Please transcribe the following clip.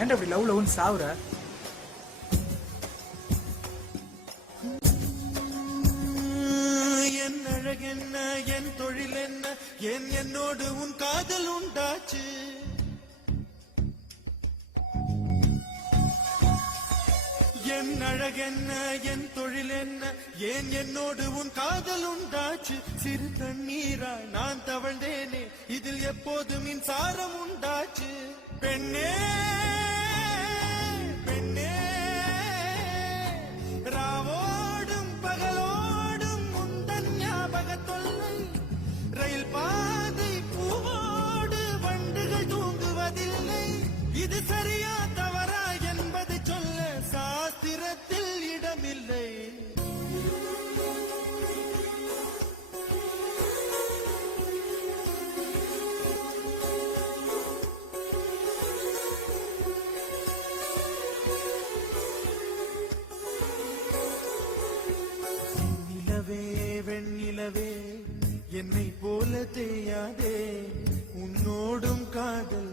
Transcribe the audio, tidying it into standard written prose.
ஏன்டா இப்படி லவ் லவ்னு சாவுற? என் அழகென்ன, என் தொழில் என்ன, என்னோடு உன் காதல் உண்டாச்சு. என் அழகென்ன, என் தொழில் என்ன, என்னோடு உன் காதல் உண்டாச்சு. சிறு தண்ணீரா நான் தவழ்ந்தேனே, இதில் எப்போது மின்சாரம் உண்டாச்சு. பெண்ணே பெண்ணே, ராவோடும் பகலோடும் முந்தன் ஞாபக தொல்லை. ரயில் பாதை பூவோடு வண்டுகள் தூங்குவதில்லை. இது சரியா தவறா என்பது சொல்ல சாஸ்திரத்தில் இடமில்லை. நிலவே வெண்ணிலவே, என்னை போல தேயாதே, உன்னோடும் காதல்